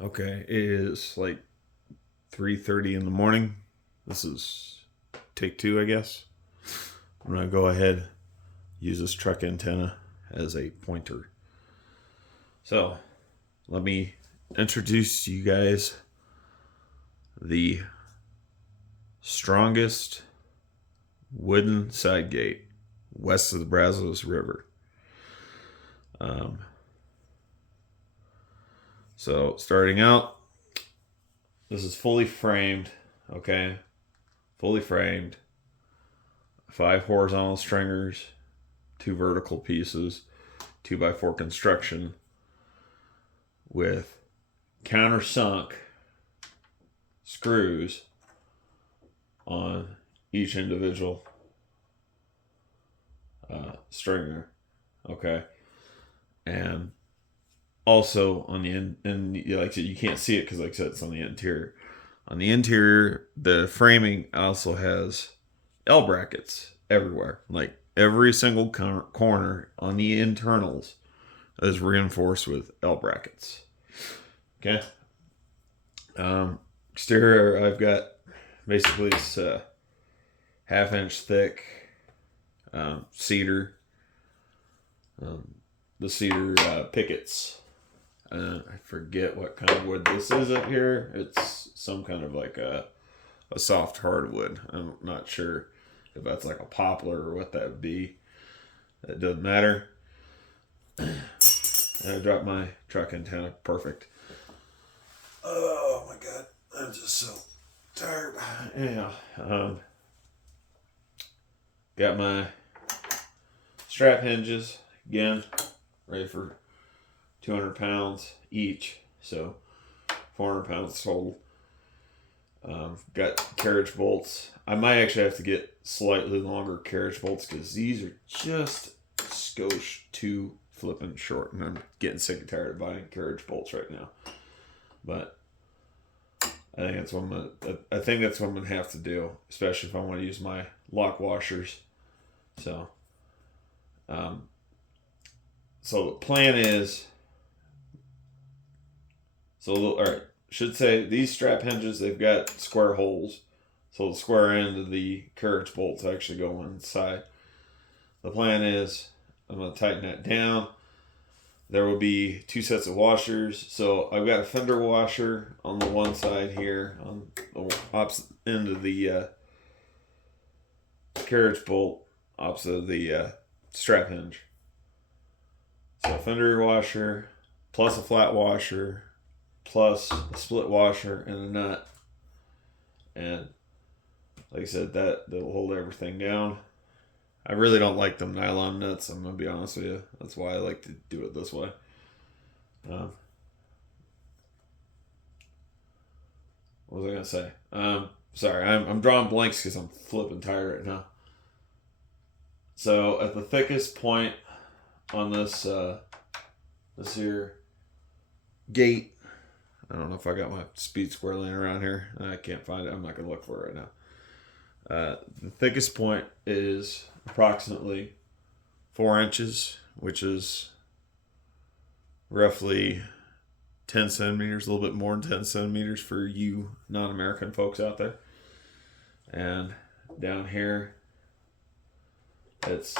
Okay, it is like 3:30 in the morning. This is take two, I guess. I'm gonna go ahead use this truck antenna as a pointer. So let me introduce to you guys the strongest wooden side gate west of the Brazos River. Um, so starting out, this is fully framed. Okay, fully framed. 5 horizontal stringers, 2 vertical pieces, 2x4 construction with countersunk screws on each individual stringer. Okay, and also on the end, and like I said, you can't see it because, like I said, it's on the interior. On the interior, the framing also has L brackets everywhere. Like every single corner on the internals is reinforced with L brackets. Okay. Exterior, I've got basically this half-inch thick cedar. The cedar pickets. I forget what kind of wood this is up here. It's some kind of like a soft hardwood. I'm not sure if that's like a poplar or what that would be. It doesn't matter. And I dropped my truck antenna. Perfect. Oh my god. I'm just so tired. Yeah. Got my strap hinges. Again, ready for 200 pounds each. So 400 pounds total. Got carriage bolts. I might actually have to get slightly longer carriage bolts because these are just skosh too flipping short, and I'm getting sick and tired of buying carriage bolts right now. But I think that's what I'm gonna have to do, especially if I want to use my lock washers. So, so the plan is, all right. Should say these strap hinges, they've got square holes, so the square end of the carriage bolts actually go inside. The plan is I'm going to tighten that down. There will be 2 sets of washers. So I've got a fender washer on the one side here on the opposite end of the carriage bolt, opposite of the strap hinge. So a fender washer plus a flat washer plus a split washer and a nut. And like I said, that'll hold everything down. I really don't like them nylon nuts, I'm going to be honest with you. That's why I like to do it this way. What was I going to say? Sorry, I'm drawing blanks because I'm flipping tired right now. So at the thickest point on this here gate, I don't know if I got my speed square laying around here. I can't find it. I'm not going to look for it right now. The thickest point is approximately 4 inches, which is roughly 10 centimeters, a little bit more than 10 centimeters for you non-American folks out there. And down here, it's,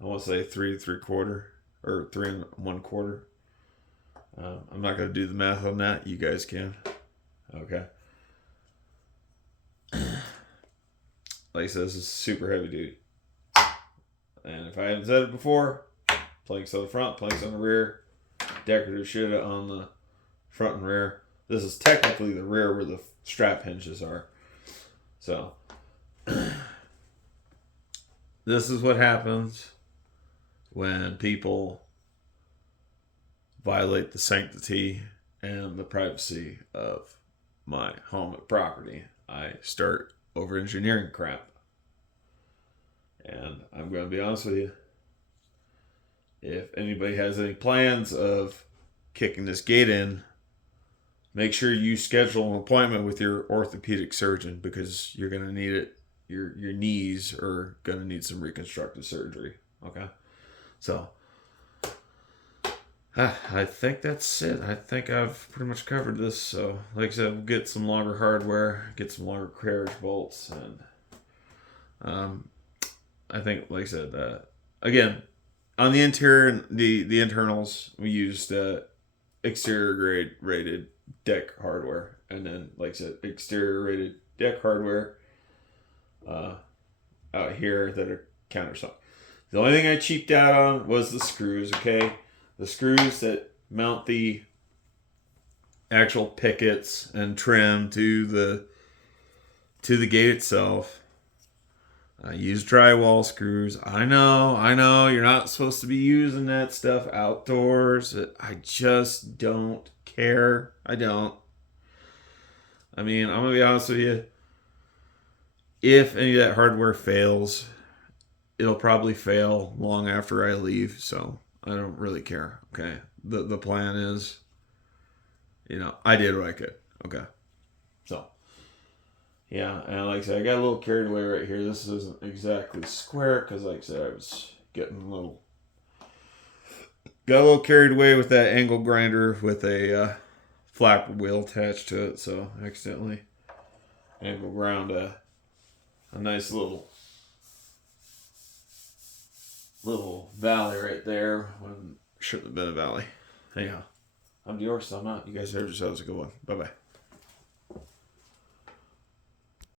I want to say 3 3/4 or 3 1/4. I'm not going to do the math on that. You guys can. Okay. Like I said, this is super heavy duty. And if I hadn't said it before, planks on the front, planks on the rear, decorative shit on the front and rear. This is technically the rear where the strap hinges are. So, this is what happens when people violate the sanctity and the privacy of my home and property. I start over engineering crap. And I'm going to be honest with you. If anybody has any plans of kicking this gate in, make sure you schedule an appointment with your orthopedic surgeon because you're going to need it. Your knees are going to need some reconstructive surgery. Okay? So, I think that's it. I think I've pretty much covered this. So, like I said, we'll get some longer hardware, get some longer carriage bolts, and um, I think, like I said, again, on the interior, the internals, we used exterior grade rated deck hardware, and then, like I said, exterior rated deck hardware out here that are countersunk. The only thing I cheaped out on was the screws. Okay, the screws that mount the actual pickets and trim to the gate itself. I use drywall screws. I know, you're not supposed to be using that stuff outdoors. I just don't care. I don't. I mean, I'm gonna be honest with you. If any of that hardware fails, it'll probably fail long after I leave. So I don't really care. Okay. The plan is, I did what I could. Okay. So yeah, and like I said, I got a little carried away right here. This isn't exactly square because, like I said, I was getting got a little carried away with that angle grinder with a flapper wheel attached to it. So I accidentally angle ground a nice little valley right there when shouldn't have been a valley. Anyhow, I'm Dior, so I'm out. You guys have yourselves a good one. Bye bye.